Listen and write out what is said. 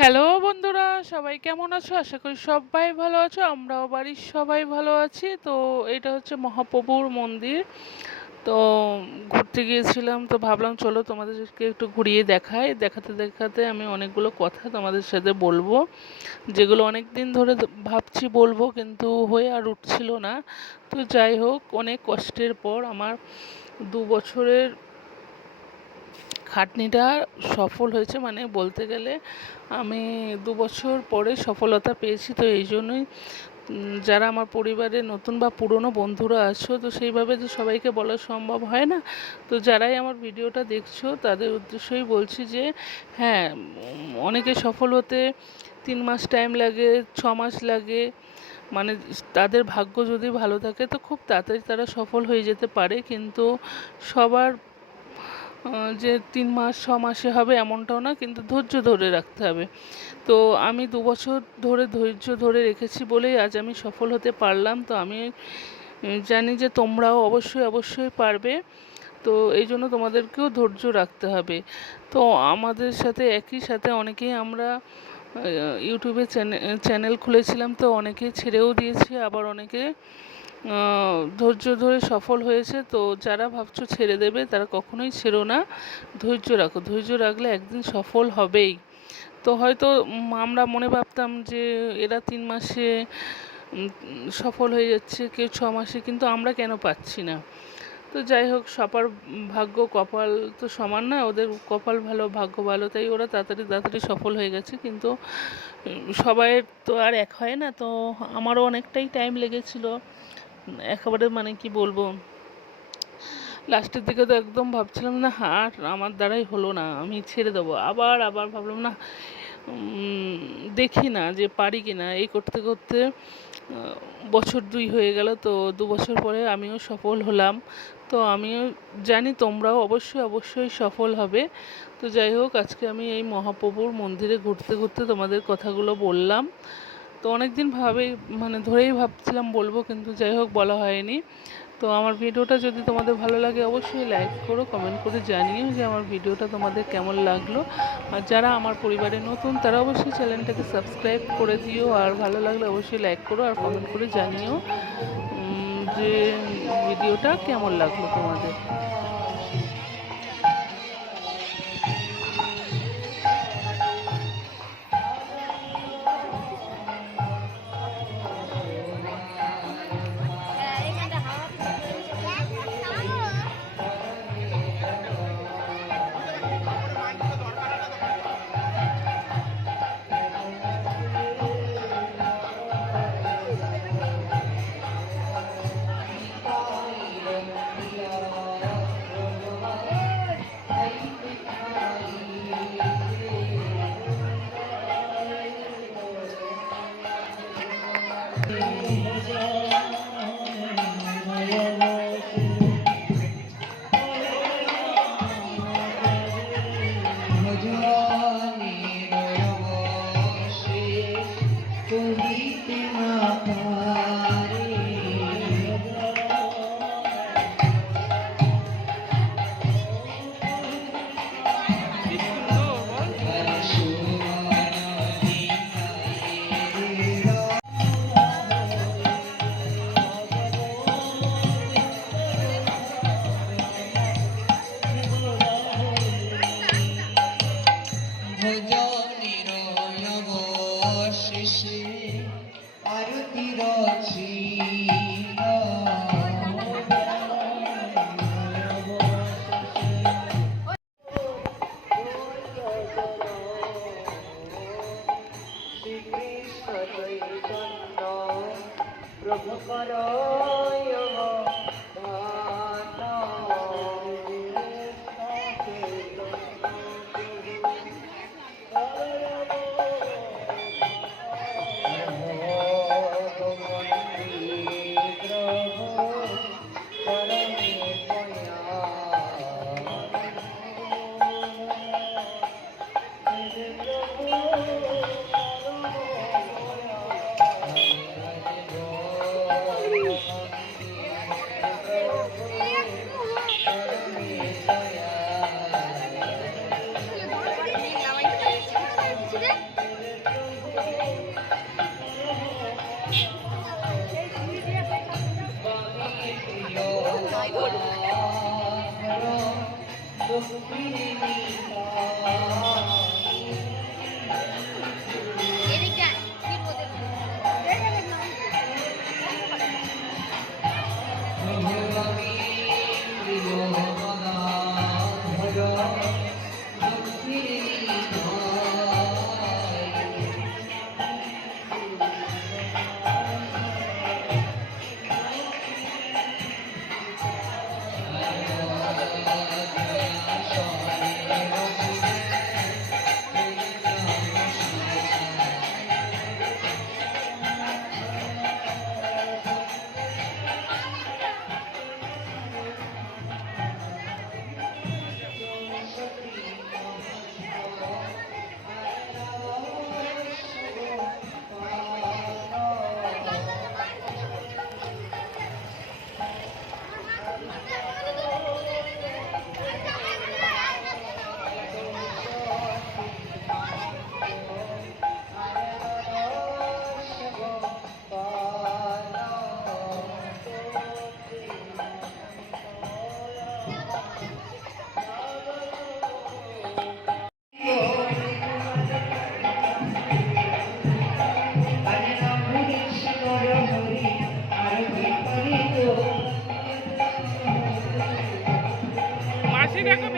Hello বন্ধুরা, সবাই কেমন আছো? আশা করি সবাই ভালো আছো, আমরাও বাড়ির সবাই ভালো আছি। তো এটা হচ্ছে মহাপ্রভুর মন্দির। তো ঘুরতে গিয়েছিলাম, তো ভাবলাম চলো তোমাদেরকে একটু ঘুরিয়ে দেখাই। দেখাতে দেখাতে আমি অনেকগুলো কথা তোমাদের সাথে বলব, যেগুলো অনেক দিন ধরে ভাবছি বলব কিন্তু হয়ে আর উঠছিল না। তো যাই হোক, অনেক কষ্টের পর আমার দু বছরের খাটনিটা সফল হয়েছে মানে বলতে গেলে আমি দু বছর পরে সফলতা পেয়েছি। তো এই জন্যই যারা আমার পরিবারে নতুন বা পুরনো বন্ধুরা আছো, তো সেইভাবে তো সবাইকে বলা সম্ভব হয় না। তো যারাই আমার ভিডিওটা দেখছ, তাদের উদ্দেশ্যই বলছি যে হ্যাঁ অনেকে সফল হতে তিন মাস টাইম লাগে, ছ মাস লাগে মানে তাদের ভাগ্য যদি ভালো থাকে, তো খুব তাড়াতাড়ি তারা সফল হয়ে যেতে পারে। কিন্তু সবার যে তিন মাস, ছ মাসে হবে এমনটাও না, কিন্তু ধৈর্য ধরে রাখতে হবে। তো আমি দু বছর ধরে ধৈর্য ধরে রেখেছি বলেই আজ আমি সফল হতে পারলাম। তো আমি জানি যে তোমরাও অবশ্যই অবশ্যই পারবে। তো এই জন্য তোমাদেরকেও ধৈর্য রাখতে হবে। তো আমাদের সাথে, একই সাথে অনেকেই আমরা ইউটিউবে চ্যানেল খুলেছিলাম, তো অনেকে ছেড়েও দিয়েছে, আবার অনেকে ধৈর্য ধরে সফল হয়েছে, তো যারা ভাবছ ছেড়ে দেবে, তারা কখনোই ছেড়ো না। ধৈর্য রাখো, ধৈর্য রাখলে একদিন সফল হবেই। তো হয়তো আমরা মনে ভাবতাম যে এরা তিন মাসে সফল হয়ে যাচ্ছে, কেউ ছ মাসে, কিন্তু আমরা কেন পাচ্ছি না? তো যাই হোক, সবার ভাগ্য কপাল তো সমান না ওদের কপাল ভালো, ভাগ্য ভালো, তাই ওরা তাড়াতাড়ি তাড়াতাড়ি সফল হয়ে গেছে। কিন্তু সবাইয়ের তো আর এক হয় না, তো আমারও অনেকটাই টাইম লেগেছিলো। একেবারে মানে কি বলব? লাস্টের দিকে তো একদম ভাবছিলাম না, আর আমার দ্বারাই হলো না, আমি ছেড়ে দেবো। আবার আবার ভাবলাম না দেখি না যে পারি কি না এই করতে করতে বছর দুই হয়ে গেল, তো দু বছর পরে আমিও সফল হলাম। তো আমিও জানি তোমরাও অবশ্যই অবশ্যই সফল হবে। তো যাই হোক, আজকে আমি এই মহাপ্রভুর মন্দিরে ঘুরতে ঘুরতে তোমাদের কথাগুলো বললাম। তো অনেক দিন ভাবে মানে ধরেই ভাবছিলাম বলব কিন্তু যাই হোক বলা হয়নি। তো আমার ভিডিওটা যদি তোমাদের ভালো লাগে অবশ্যই লাইক করো কমেন্ট করে জানিও যে আমার ভিডিওটা তোমাদের কেমন লাগল। আর যারা আমার পরিবারে নতুন তারা অবশ্যই চ্যানেলটাকে সাবস্ক্রাইব করে দিও, আর ভালো লাগলে অবশ্যই লাইক করো আর কমেন্ট করে জানিও যে ভিডিওটা কেমন লাগল তোমাদের। Rabbi Karayam. Amen. দেখো